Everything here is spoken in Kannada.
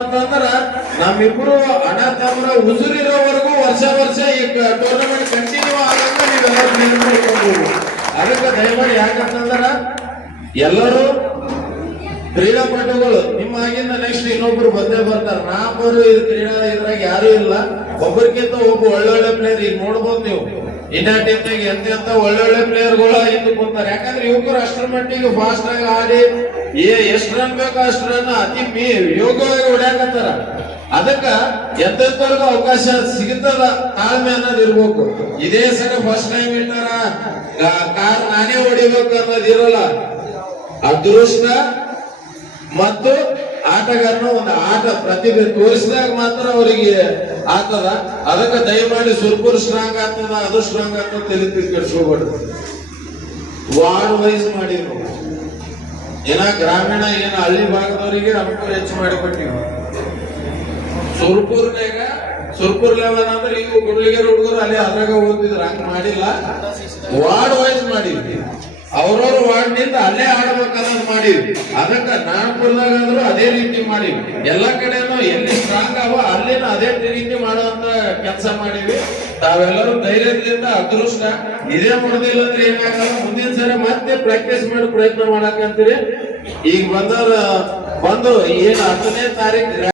ಅಂತಂದ್ರ ನಮ್ಮಿಬ್ರು ಅಣ್ಣ ತಮ್ಮರ ಉಸುರಿರೋವರೆಗೂ ವರ್ಷ ಈ ಟೂರ್ನಮೆಂಟ್ ಕಂಟಿನ್ಯೂ ಆಗಂಗ ನೀವೆಲ್ಲರೂ ಅದಕ್ಕೆ ದಯಮಾಡಿ ಯಾಕಂತಂದ್ರ ಎಲ್ಲರೂ ಕ್ರೀಡಾಪಟುಗಳು ನಿಮ್ಮ ಆಗಿಂದ ನೆಕ್ಸ್ಟ್ ಇನ್ನೊಬ್ರು ಬಂದೇ ಬರ್ತಾರ. ನಾಲ್ವರು ಇದು ಕ್ರೀಡಾ ಇದ್ರಾಗ ಯಾರು ಇಲ್ಲ, ಒಬ್ಬರಿಗಿಂತ ಒಬ್ಬ ಒಳ್ಳೊಳ್ಳೆ ಪ್ಲೇಯರ್ ಈಗ ನೋಡ್ಬೋದು ನೀವು ಇಂಡಿಯಾ ಟೀಮ್ನಾಗ ಎಂತ ಒಳ್ಳೊಳ್ಳೆ ಪ್ಲೇಯರ್ಗಳು ಹಿಂದೆ ಕುಂತಾರೆ. ಯಾಕಂದ್ರೆ ಯುವಕರು ಅಷ್ಟರ ಮಟ್ಟಿಗೆ ಫಾಸ್ಟ್ ಆಗಿ ಆಡಿ ಎಷ್ಟು ರನ್ ಬೇಕೋ ಅಷ್ಟು ರನ್ ಅತಿ ಯೋಗವಾಗಿ ಹೊಡ್ಯಾಕತ್ತಾರ. ಅದಕ್ಕ ಎಂತೆಂತವ್ರಿಗೂ ಅವಕಾಶ ಸಿಗುತ್ತದ, ತಾಳ್ಮೆ ಅನ್ನೋದು ಇರ್ಬೇಕು. ಇದೇ ಸಲ ಫಸ್ಟ್ ಟೈಮ್ ಇಟ್ಟಾರ ಕಾರ್ ನಾನೇ ಹೊಡಿಬೇಕು ಅನ್ನೋದು ಇರೋಲ್ಲ. ಅದೃಷ್ಟ ಮತ್ತು ಆಟಗಾರನ ಒಂದು ಆಟ ಪ್ರತಿಭೆ ತೋರಿಸಿದಾಗ ಮಾತ್ರ ಅವರಿಗೆ ಆಗ್ತದ. ಅದಕ್ಕೆ ದಯಮಾಡಿ ಸುರ್ಪುರ್ ಸ್ಟ್ರಾಂಗ್ ಆಗ್ತದ, ಅದು ಸ್ಟ್ರಾಂಗ್ ಆಗ್ತದ ತಲೆ ಕೆಡಿಸ್ಕೋಬಾರ್ದು. ವಾರ್ಡ್ ವೈಸ್ ಮಾಡಿದ್ರು ಏನ ಗ್ರಾಮೀಣ ಏನ ಹಳ್ಳಿ ಭಾಗದವರಿಗೆ ಅನುಕೂಲ ಹೆಚ್ಚು ಮಾಡಿಕೊಟ್ಟಿವಿ. ಸುರ್ಪುರ್ ಲೆವೆಲ್ ಅಂದ್ರೆ ಈಗ ಗುಡ್ಲಿಗೆರೆ ಹುಡುಗರು ಅಲ್ಲಿ ಅದ್ರಾಗ ಓದಿದ್ರು, ಹಂಗ ಮಾಡಿಲ್ಲ. ವಾರ್ಡ್ ವೈಸ್ ಮಾಡಿವಿ, ಅವ್ರವ್ರ ವಾರ್ಡ್ ನಿಂದ ಅಲ್ಲೇ ಆಡ್ಬೇಕನ್ನೋದು ಮಾಡಿವಿ. ಅದಕ್ಕ ನಾಗಪುರದಾಗಾದ್ರು ಅದೇ ರೀತಿ ಮಾಡಿವಿ. ಎಲ್ಲಾ ಕಡೆನೂ ಎಲ್ಲಿ ಸ್ಟ್ರಾಂಗ್ ಅವ ಅಲ್ಲಿನ ಅದೇ ರೀತಿ ಮಾಡುವಂತ ಕೆಲಸ ಮಾಡಿವಿ. ತಾವೆಲ್ಲರೂ ಧೈರ್ಯದಿಂದ ಅದೃಷ್ಟ ಇದೇ ಮಾಡೋದಿಲ್ಲ ಅಂದ್ರೆ ಏನಾಗಲ್ಲ, ಮುಂದಿನ ಸರಿ ಮತ್ತೆ ಪ್ರಾಕ್ಟೀಸ್ ಮಾಡಿ ಪ್ರಯತ್ನ ಮಾಡಕಂತೀರಿ. ಈಗ ಬಂದು ಏನು 10ನೇ ತಾರೀಕು